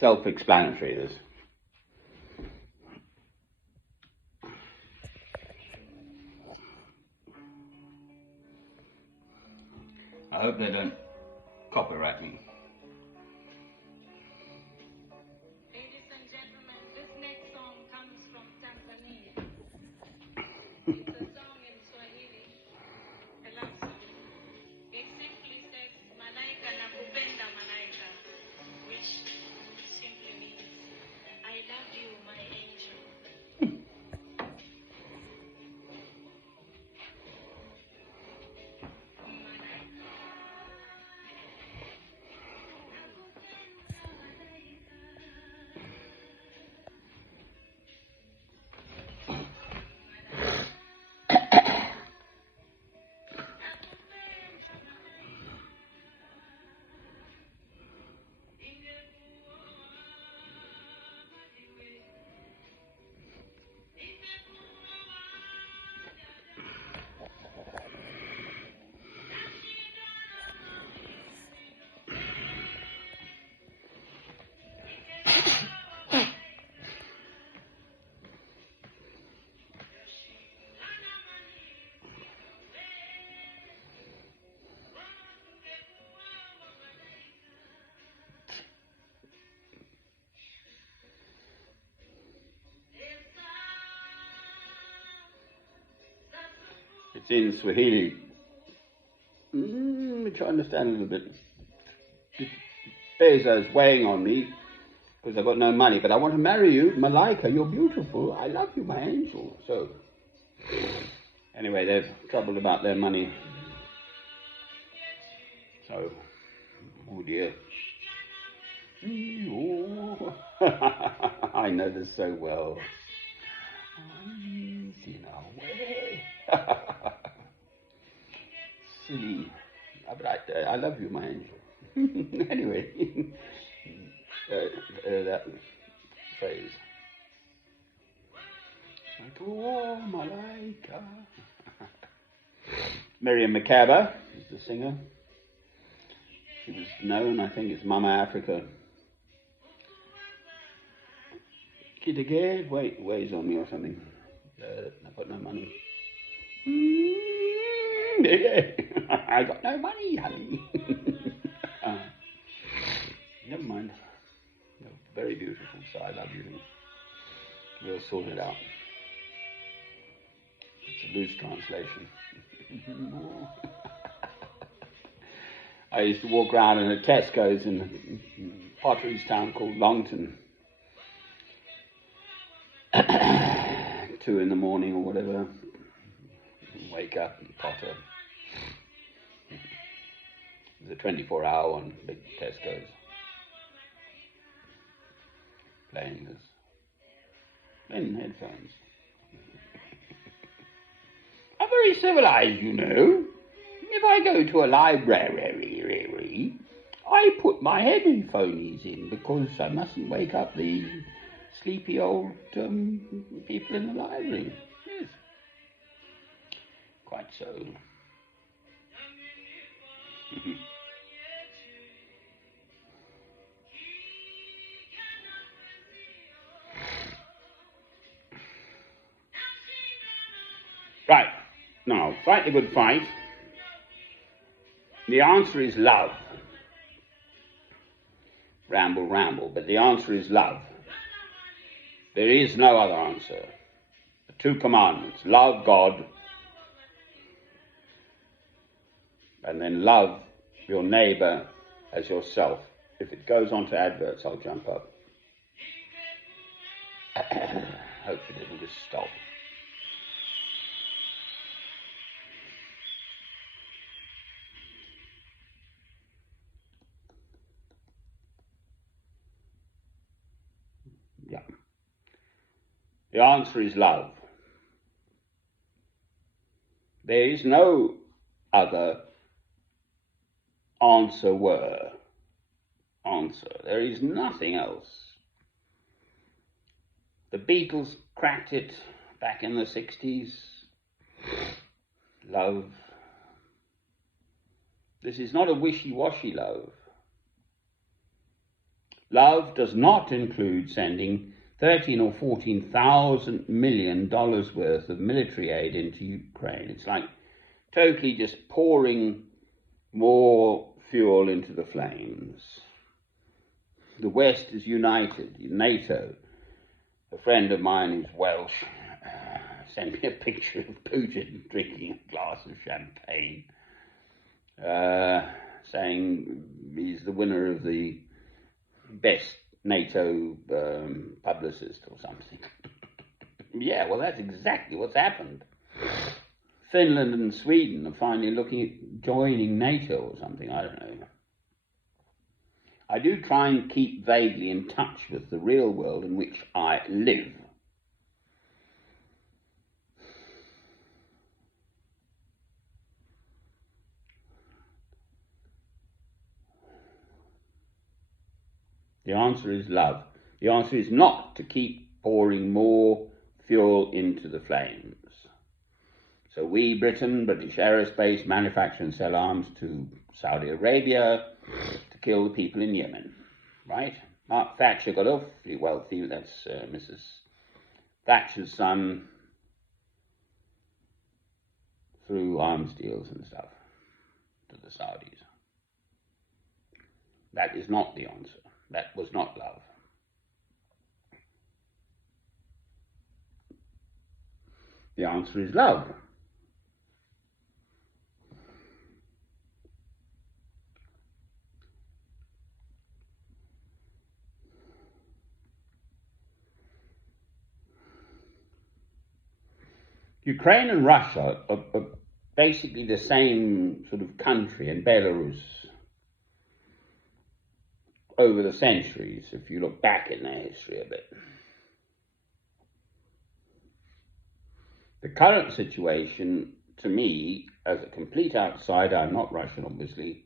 self-explanatory, this. I hope they don't copyright me. Ladies and gentlemen, this next song comes from Tanzania. It's a song in Swahili, a love song. It simply says, Malaika nakupenda malaika, which simply means, I love you, my angel. It's in Swahili, which I understand a little bit. Pesa's weighing on me because I've got no money, but I want to marry you, Malaika. You're beautiful. I love you, my angel. So, anyway, they've troubled about their money. So, oh dear. I know this so well. In a way. Silly. But I love you, my angel. Anyway, that phrase. Like, oh, Malaika. Miriam Makeba is the singer. She was known, I think, as Mama Africa. Kittige weighs on me or something. I've got no money. I got no money, honey. Never mind. You're very beautiful, so I love you. We'll sort it out. It's a loose translation. I used to walk around in a Tesco's in Potteries town called Longton. 2 in the morning or whatever. Wake up and potter. There's a 24-hour one, big Tesco's. Playing this. In headphones. I'm very civilized, you know. If I go to a library, I put my headphones in because I mustn't wake up the sleepy old people in the library. Yes. Quite so. Right. Now, fight the good fight. The answer is love. Ramble, but the answer is love. There is no other answer. The 2 commandments. Love God, and then love your neighbour as yourself. If it goes on to adverts, I'll jump up. Hopefully it'll just stop. Yeah. The answer is love. There is no other answer. There is nothing else. The Beatles cracked it back in the 60s. Love. This is not a wishy-washy love. Love does not include sending 13 or 14,000 million dollars worth of military aid into Ukraine. It's like totally just pouring more fuel into the flames. The West is united. NATO, a friend of mine who's Welsh, sent me a picture of Putin drinking a glass of champagne, saying he's the winner of the best NATO publicist or something. Yeah, well, that's exactly what's happened. Finland and Sweden are finally looking at joining NATO or something, I don't know. I do try and keep vaguely in touch with the real world in which I live. The answer is love. The answer is not to keep pouring more fuel into the flames. So we, Britain, British Aerospace, manufacture and sell arms to Saudi Arabia to kill the people in Yemen, right? Mark Thatcher got awfully wealthy. That's Mrs. Thatcher's son, through arms deals and stuff to the Saudis. That is not the answer. That was not love. The answer is love. Ukraine and Russia are basically the same sort of country, and Belarus, over the centuries, if you look back in their history a bit. The current situation, to me, as a complete outsider, I'm not Russian obviously,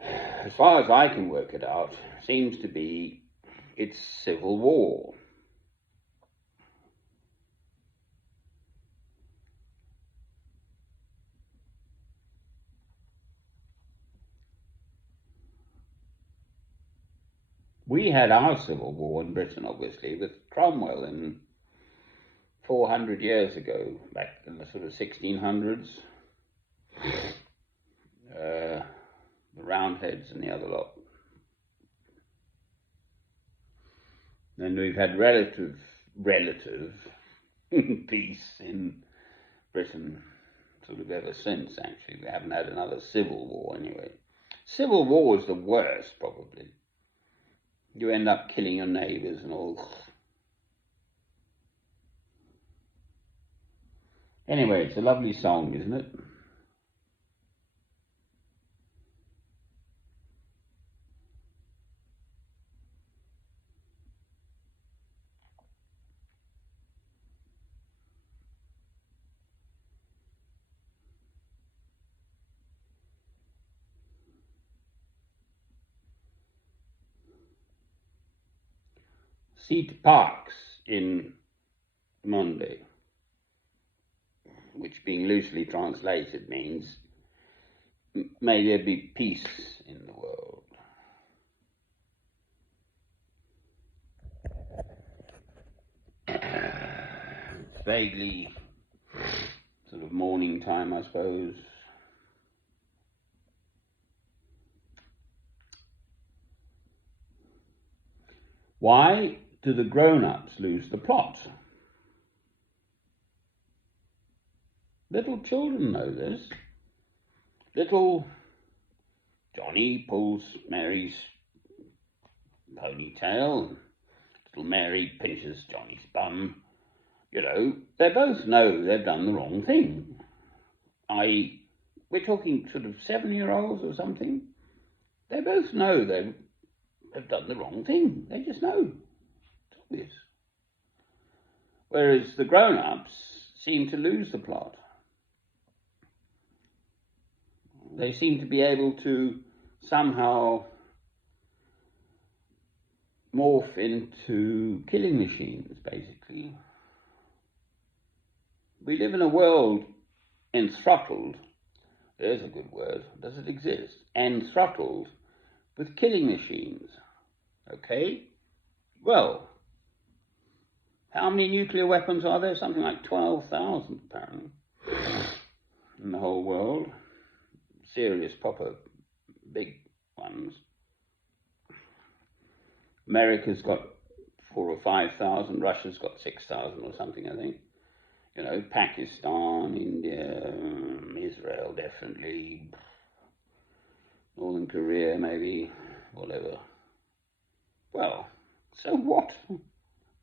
as far as I can work it out, seems to be it's civil war. We had our civil war in Britain, obviously, with Cromwell in 400 years ago, back in the sort of 1600s. The Roundheads and the other lot. Then we've had relative peace in Britain sort of ever since, actually. We haven't had another civil war anyway. Civil war is the worst, probably. You end up killing your neighbours and all. Anyway, it's a lovely song, isn't it? Seat Parks in Monday, which being loosely translated means may there be peace in the world. It's vaguely sort of morning time, I suppose. Why do the grown-ups lose the plot? Little children know this. Little Johnny pulls Mary's ponytail. Little Mary pinches Johnny's bum. You know, they both know they've done the wrong thing. We're talking sort of 7-year-olds or something. They both know they've done the wrong thing. They just know. It's obvious. Whereas the grown-ups seem to lose the plot. They seem to be able to somehow morph into killing machines, basically. We live in a world enthrottled, there's a good word, does it exist? Enthrottled with killing machines. Okay? Well, how many nuclear weapons are there? Something like 12,000 apparently in the whole world. Serious, proper, big ones. America's got 4,000 or 5,000. Russia's got 6,000 or something, I think. You know, Pakistan, India, Israel, definitely. Northern Korea, maybe, whatever. Well, so what?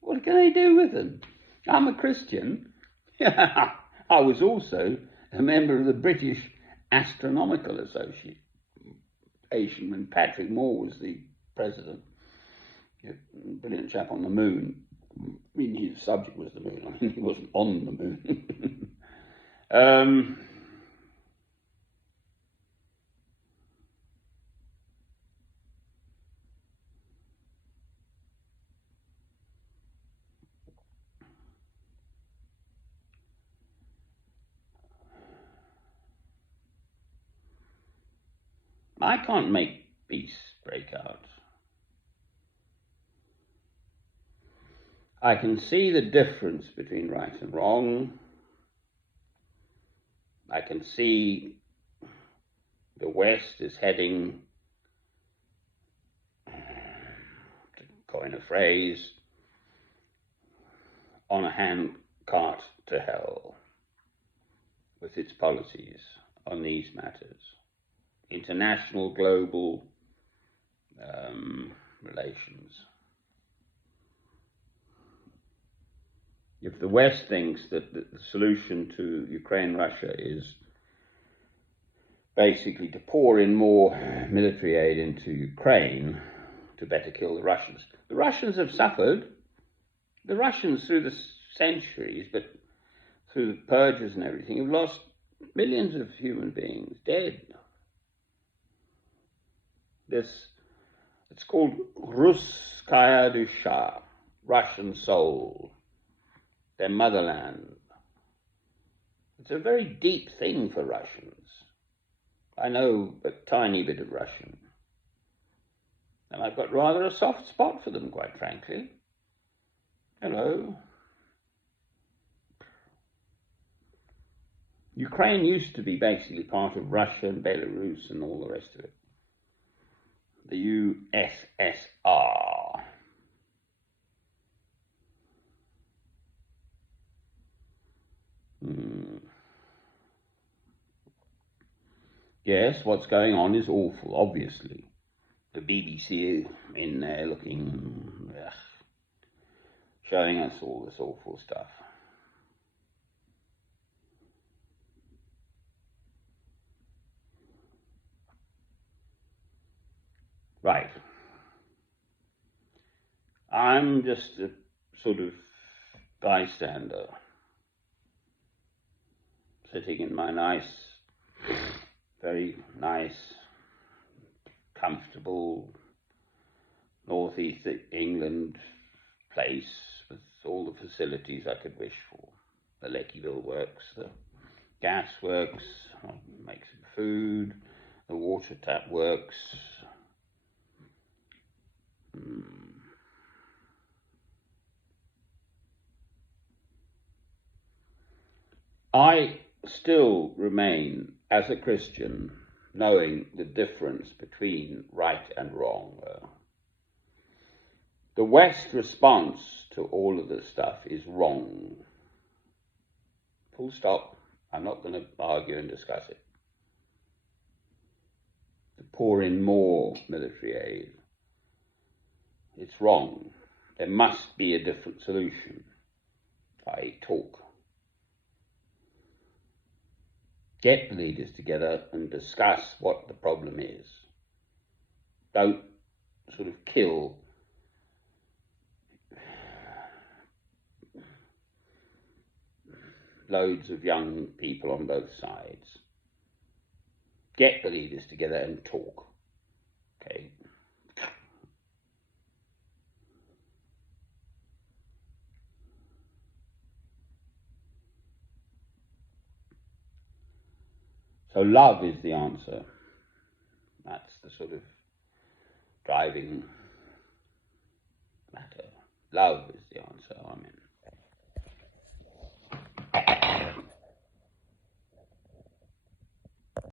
What can they do with them? I'm a Christian. I was also a member of the British Astronomical Association when Patrick Moore was the president. Brilliant chap on the moon. I mean, his subject was the moon. I mean, he wasn't on the moon. I can't make peace break out. I can see the difference between right and wrong. I can see the West is heading, to coin a phrase, on a handcart to hell with its policies on these matters. International, global relations. If the West thinks that the solution to Ukraine-Russia is basically to pour in more military aid into Ukraine to better kill the Russians have suffered. The Russians, through the centuries, but through the purges and everything, have lost millions of human beings dead. It's called Russkaya Dusha, Russian soul, their motherland. It's a very deep thing for Russians. I know a tiny bit of Russian, and I've got rather a soft spot for them, quite frankly. Hello. Ukraine used to be basically part of Russia and Belarus and all the rest of it. The USSR. Yes, what's going on is awful, obviously. The BBC in there looking, showing us all this awful stuff. Right. I'm just a sort of bystander, sitting in my very nice, comfortable northeast England place with all the facilities I could wish for. The Leckyville works, the gas works, makes food, the water tap works. I still remain, as a Christian, knowing the difference between right and wrong. The West response to all of this stuff is wrong. Full stop. I'm not going to argue and discuss it. To pour in more military aid, it's wrong. There must be a different solution. I talk. Get the leaders together and discuss what the problem is. Don't sort of kill loads of young people on both sides. Get the leaders together and talk. Okay. So love is the answer. That's the sort of driving matter. Love is the answer. Amen.